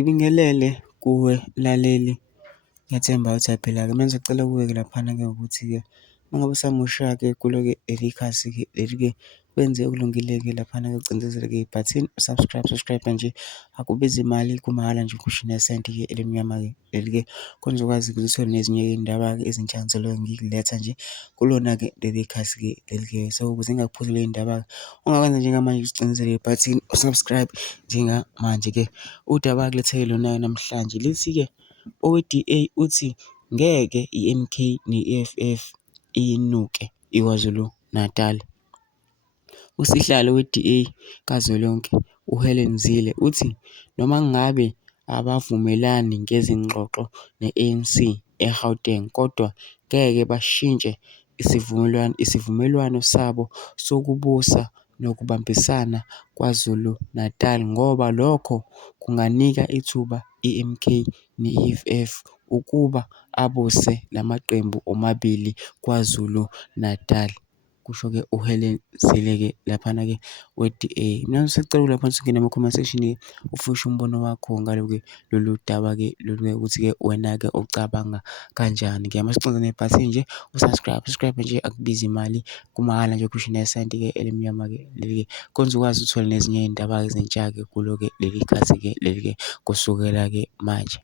Ngibingelele kuwe laleli, ngiyathemba uyaphila-ke. Mina ngisacela kuwe-ke laphana-ke ukuthi-ke uma ngabe usamusha-ke kulo-ke leli khasi-ke leli-ke, wenze okulungile-ke laphana-ke ucindezele-ke ibhathini subscribe nje, akubizi imali, kumahhala nje ukhishwa nesenti-ke elimnyama-ke leli-ke, khona uzokwazi ukuthi uthole nezinye iy'ndaba-ke ezintsha engizobe ngikuletha nje kulona-ke leli khasi-ke leli-ke. So, ukuze ngingakuphuzi ley'ndaba-ke, ongakwenza njengamanje usicindezele ibhathini u-subscribe njengamanje-ke. Udaba akuletheke lona namhlanje lithi-ke owe-DA uthi ngeke i-MK ne-EFF iyinuke iKwaZulu Natal. Usihlalo we-DA kazwelonke uHelen Zille uthi noma ngabe abavumelani ngezingxoxo ne-ANC eGauteng, kodwa ngeke bashintshe isivumelwano sabo sokubusa nokubambisana KwaZulu Natal ngoba lokho kunganika ithuba i-MK ne-EFF ukuba abuse lamaqembu omabili KwaZulu Natal. Kusho-ke uHelen Zille-ke laphana-ke we-DA. Mina ngisacela lapha ungene ama-comment section-ke ufushe umbono wakho ngalo-ke lolu daba-ke lolu-ke ukuthi-ke wena-ke ucabanga kanjani-ke. Masicindezele nebhathini nje subscribe nje, akubizi imali, kumahhala nje ukhishwa nesenti-ke elimnyama-ke leli-ke, khona uzokwazi uthole nezinye iy'ndaba ezintsha-ke kulo-ke leli khasi-ke leli-ke kusukela-ke manje.